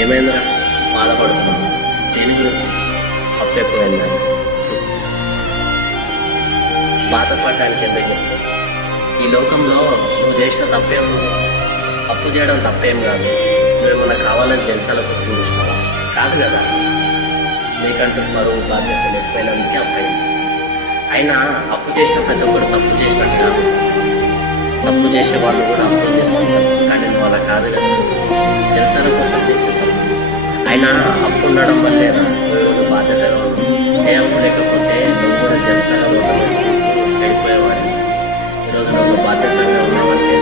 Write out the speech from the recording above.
ఏమైందిరా బాధపడుతున్నావు? దేని గురించి? అప్పు ఎక్కువైందా? బాధపడడానికి ఎందుకు? ఈ లోకంలో నువ్వు చేసిన తప్పేం లేదు. అప్పు చేయడం తప్పేం కాదు. నువ్వేమన్నా కావాలని జలసాల కోసం చేసినావా? కాదు కదా. నీకంటూ బరువు బాధ్యతలు ఎక్కువైనందుకే అప్పయింది. అయినా అప్పు చేసిన ప్రతి ఒక్కరు తప్పు చేసినట్టు కాదు. తప్పు చేసే వాళ్ళు కూడా అప్పులు చేస్తున్నారు, కానీ నువ్వు అలా కాదు కదా. జలసాల కోసం చేస్తున్నారు. అయినా అప్పు ఉండడం వల్లేనా నువ్వు ఈరోజు బాధ్యతగా ఉన్నావు. ఏ అప్పు లేకపోతే నువ్వు కూడా జలసాల చెడిపోయేవాడిని. ఈరోజు నువ్వు బాధ్యతగా ఉన్నావంటే